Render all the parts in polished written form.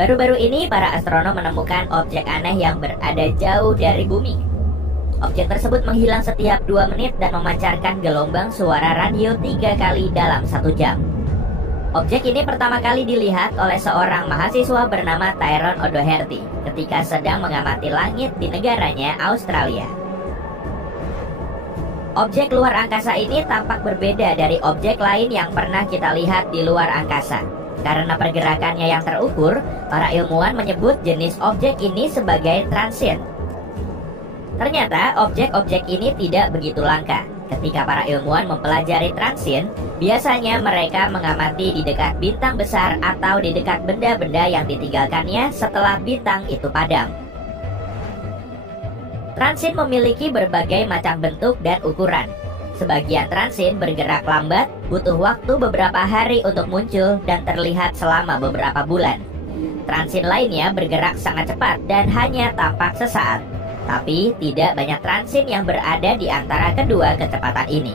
Baru-baru ini para astronom menemukan objek aneh yang berada jauh dari bumi. Objek tersebut menghilang setiap 2 menit dan memancarkan gelombang suara radio 3 kali dalam 1 jam. Objek ini pertama kali dilihat oleh seorang mahasiswa bernama Tyrone O'Doherty ketika sedang mengamati langit di negaranya Australia. Objek luar angkasa ini tampak berbeda dari objek lain yang pernah kita lihat di luar angkasa. Karena pergerakannya yang terukur, para ilmuwan menyebut jenis objek ini sebagai transit. Ternyata objek-objek ini tidak begitu langka. Ketika para ilmuwan mempelajari transit, biasanya mereka mengamati di dekat bintang besar atau di dekat benda-benda yang ditinggalkannya setelah bintang itu padam. Transit memiliki berbagai macam bentuk dan ukuran. Sebagian transit bergerak lambat, butuh waktu beberapa hari untuk muncul dan terlihat selama beberapa bulan. Transit lainnya bergerak sangat cepat dan hanya tampak sesaat. Tapi tidak banyak transit yang berada di antara kedua kecepatan ini.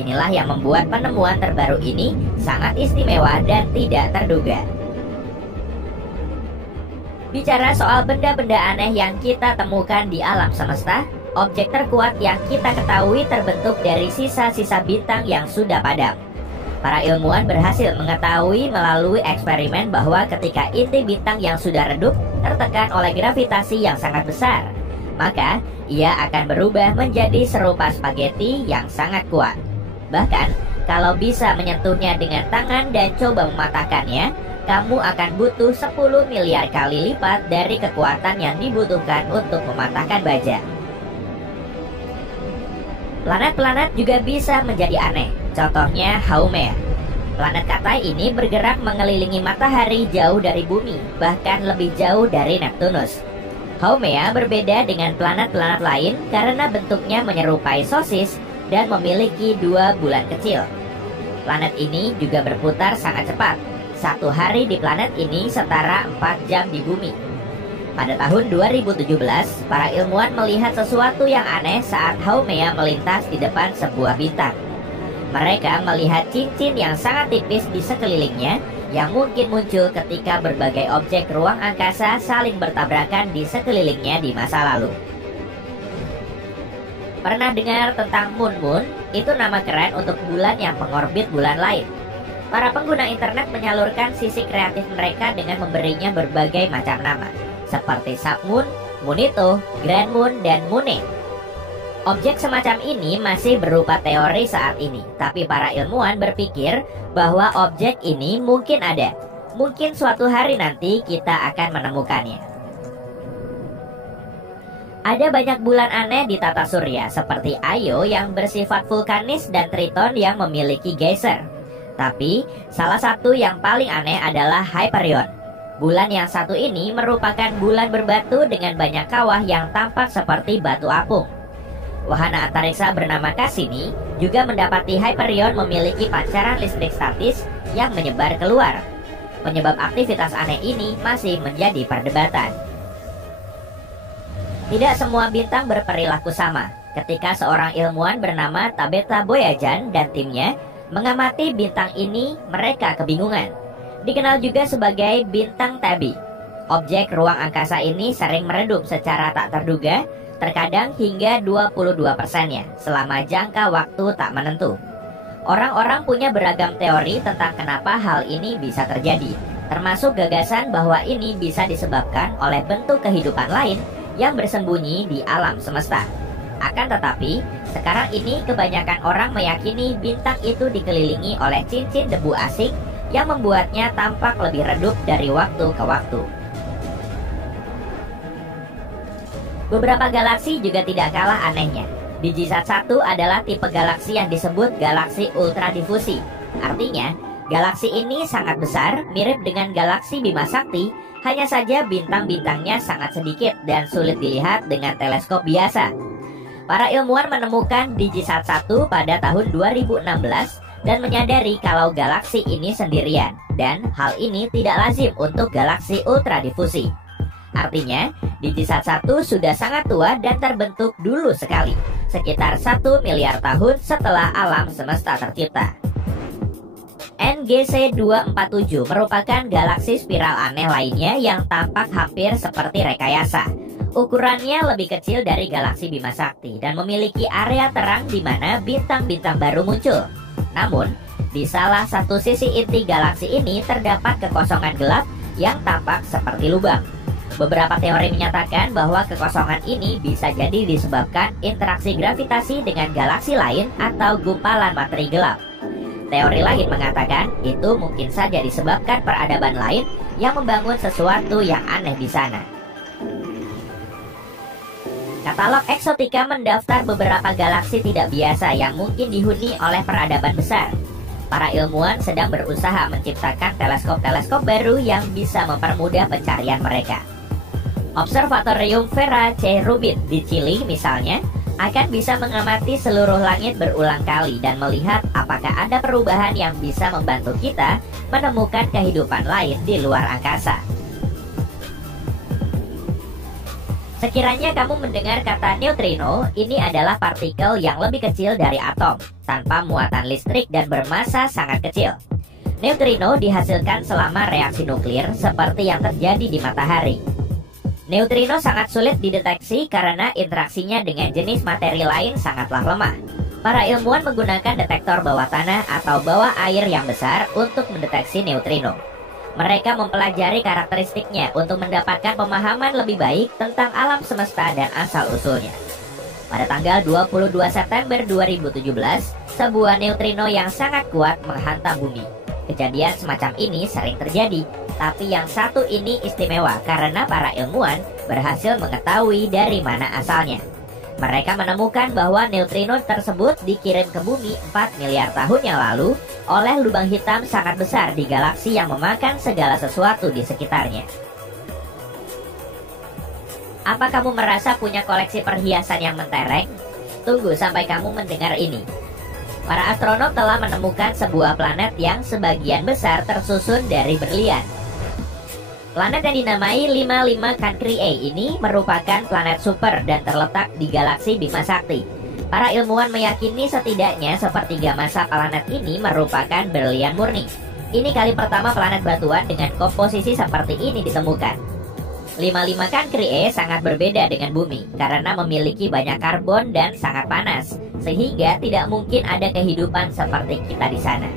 Inilah yang membuat penemuan terbaru ini sangat istimewa dan tidak terduga. Bicara soal benda-benda aneh yang kita temukan di alam semesta, objek terkuat yang kita ketahui terbentuk dari sisa-sisa bintang yang sudah padam. Para ilmuwan berhasil mengetahui melalui eksperimen bahwa ketika inti bintang yang sudah redup tertekan oleh gravitasi yang sangat besar, maka ia akan berubah menjadi serupa spaghetti yang sangat kuat. Bahkan, kalau bisa menyentuhnya dengan tangan dan coba mematahkannya, kamu akan butuh 10 miliar kali lipat dari kekuatan yang dibutuhkan untuk mematahkan baja. Planet-planet juga bisa menjadi aneh. Contohnya Haumea. Planet Katai ini bergerak mengelilingi matahari jauh dari bumi, bahkan lebih jauh dari Neptunus. Haumea berbeda dengan planet-planet lain karena bentuknya menyerupai sosis dan memiliki 2 bulan kecil. Planet ini juga berputar sangat cepat. 1 hari di planet ini setara 4 jam di bumi. Pada tahun 2017, para ilmuwan melihat sesuatu yang aneh saat Haumea melintas di depan sebuah bintang. Mereka melihat cincin yang sangat tipis di sekelilingnya yang mungkin muncul ketika berbagai objek ruang angkasa saling bertabrakan di sekelilingnya di masa lalu. Pernah dengar tentang Moon? Itu nama keren untuk bulan yang mengorbit bulan lain. Para pengguna internet menyalurkan sisi kreatif mereka dengan memberinya berbagai macam nama, seperti Submoon, Moonito, Grand Moon, dan Moone. Objek semacam ini masih berupa teori saat ini, tapi para ilmuwan berpikir bahwa objek ini mungkin ada. Mungkin suatu hari nanti kita akan menemukannya. Ada banyak bulan aneh di tata surya, seperti Io yang bersifat vulkanis dan Triton yang memiliki geyser. Tapi, salah satu yang paling aneh adalah Hyperion. Bulan yang satu ini merupakan bulan berbatu dengan banyak kawah yang tampak seperti batu apung. Wahana antariksa bernama Cassini juga mendapati Hyperion memiliki pancaran listrik statis yang menyebar keluar. Penyebab aktivitas aneh ini masih menjadi perdebatan. Tidak semua bintang berperilaku sama. Ketika seorang ilmuwan bernama Tabetha Boyajan dan timnya mengamati bintang ini, mereka kebingungan. Dikenal juga sebagai bintang Tabby. Objek ruang angkasa ini sering meredup secara tak terduga, terkadang hingga 22%-nya selama jangka waktu tak menentu. Orang-orang punya beragam teori tentang kenapa hal ini bisa terjadi, termasuk gagasan bahwa ini bisa disebabkan oleh bentuk kehidupan lain yang bersembunyi di alam semesta. Akan tetapi, sekarang ini kebanyakan orang meyakini bintang itu dikelilingi oleh cincin debu asing yang membuatnya tampak lebih redup dari waktu ke waktu. Beberapa galaksi juga tidak kalah anehnya. DigiSat 1 adalah tipe galaksi yang disebut galaksi ultradifusi. Artinya, galaksi ini sangat besar, mirip dengan galaksi Bima Sakti, hanya saja bintang-bintangnya sangat sedikit dan sulit dilihat dengan teleskop biasa. Para ilmuwan menemukan DigiSat 1 pada tahun 2016 dan menyadari kalau galaksi ini sendirian, dan hal ini tidak lazim untuk galaksi ultradifusi. Artinya, DigiSat 1 sudah sangat tua dan terbentuk dulu sekali, sekitar 1 miliar tahun setelah alam semesta tercipta. NGC 247 merupakan galaksi spiral aneh lainnya yang tampak hampir seperti rekayasa. Ukurannya lebih kecil dari galaksi Bima Sakti dan memiliki area terang di mana bintang-bintang baru muncul. Namun, di salah satu sisi inti galaksi ini terdapat kekosongan gelap yang tampak seperti lubang. Beberapa teori menyatakan bahwa kekosongan ini bisa jadi disebabkan interaksi gravitasi dengan galaksi lain atau gumpalan materi gelap. Teori lain mengatakan itu mungkin saja disebabkan peradaban lain yang membangun sesuatu yang aneh di sana. Katalog Exotica mendaftar beberapa galaksi tidak biasa yang mungkin dihuni oleh peradaban besar. Para ilmuwan sedang berusaha menciptakan teleskop-teleskop baru yang bisa mempermudah pencarian mereka. Observatorium Vera C. Rubin di Chili misalnya akan bisa mengamati seluruh langit berulang kali dan melihat apakah ada perubahan yang bisa membantu kita menemukan kehidupan lain di luar angkasa. Sekiranya kamu mendengar kata neutrino, ini adalah partikel yang lebih kecil dari atom, tanpa muatan listrik dan bermassa sangat kecil. Neutrino dihasilkan selama reaksi nuklir seperti yang terjadi di matahari. Neutrino sangat sulit dideteksi karena interaksinya dengan jenis materi lain sangatlah lemah. Para ilmuwan menggunakan detektor bawah tanah atau bawah air yang besar untuk mendeteksi neutrino. Mereka mempelajari karakteristiknya untuk mendapatkan pemahaman lebih baik tentang alam semesta dan asal-usulnya. Pada tanggal 22 September 2017, sebuah neutrino yang sangat kuat menghantam bumi. Kejadian semacam ini sering terjadi, tapi yang satu ini istimewa karena para ilmuwan berhasil mengetahui dari mana asalnya. Mereka menemukan bahwa neutrino tersebut dikirim ke bumi 4 miliar tahun yang lalu oleh lubang hitam sangat besar di galaksi yang memakan segala sesuatu di sekitarnya. Apa kamu merasa punya koleksi perhiasan yang mentereng? Tunggu sampai kamu mendengar ini. Para astronom telah menemukan sebuah planet yang sebagian besar tersusun dari berlian. Planet yang dinamai 55 Cancri A ini merupakan planet super dan terletak di galaksi Bima Sakti. Para ilmuwan meyakini setidaknya sepertiga massa planet ini merupakan berlian murni. Ini kali pertama planet batuan dengan komposisi seperti ini ditemukan. 55 Cancri A sangat berbeda dengan bumi karena memiliki banyak karbon dan sangat panas, sehingga tidak mungkin ada kehidupan seperti kita di sana.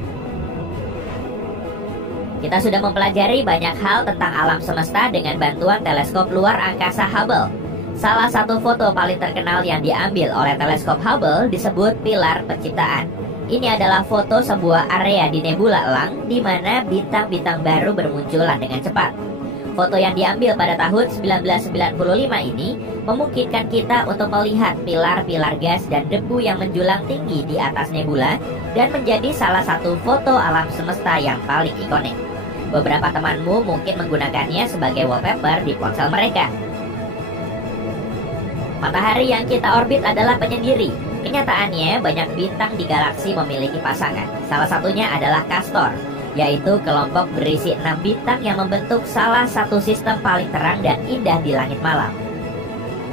Kita sudah mempelajari banyak hal tentang alam semesta dengan bantuan teleskop luar angkasa Hubble. Salah satu foto paling terkenal yang diambil oleh teleskop Hubble disebut pilar penciptaan. Ini adalah foto sebuah area di nebula elang di mana bintang-bintang baru bermunculan dengan cepat. Foto yang diambil pada tahun 1995 ini memungkinkan kita untuk melihat pilar-pilar gas dan debu yang menjulang tinggi di atas nebula dan menjadi salah satu foto alam semesta yang paling ikonik. Beberapa temanmu mungkin menggunakannya sebagai wallpaper di ponsel mereka. Matahari yang kita orbit adalah penyendiri. Kenyataannya, banyak bintang di galaksi memiliki pasangan. Salah satunya adalah Castor, yaitu kelompok berisi 6 bintang yang membentuk salah satu sistem paling terang dan indah di langit malam.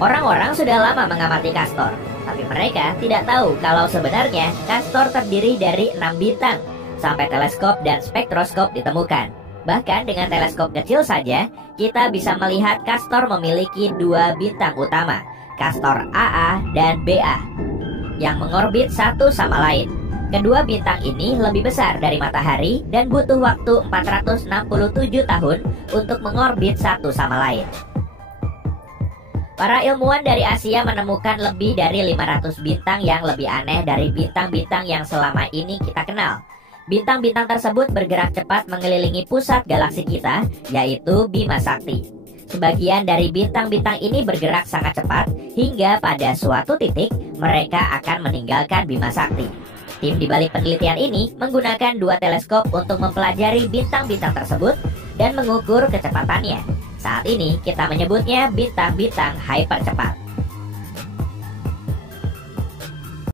Orang-orang sudah lama mengamati Castor, tapi mereka tidak tahu kalau sebenarnya Castor terdiri dari 6 bintang, sampai teleskop dan spektroskop ditemukan. Bahkan dengan teleskop kecil saja, kita bisa melihat Castor memiliki 2 bintang utama, Castor AA dan BA, yang mengorbit satu sama lain. Kedua bintang ini lebih besar dari matahari dan butuh waktu 467 tahun untuk mengorbit satu sama lain. Para ilmuwan dari Asia menemukan lebih dari 500 bintang yang lebih aneh dari bintang-bintang yang selama ini kita kenal. Bintang-bintang tersebut bergerak cepat mengelilingi pusat galaksi kita, yaitu Bima Sakti. Sebagian dari bintang-bintang ini bergerak sangat cepat, hingga pada suatu titik mereka akan meninggalkan Bima Sakti. Tim di balik penelitian ini menggunakan 2 teleskop untuk mempelajari bintang-bintang tersebut dan mengukur kecepatannya. Saat ini kita menyebutnya bintang-bintang hypercepat.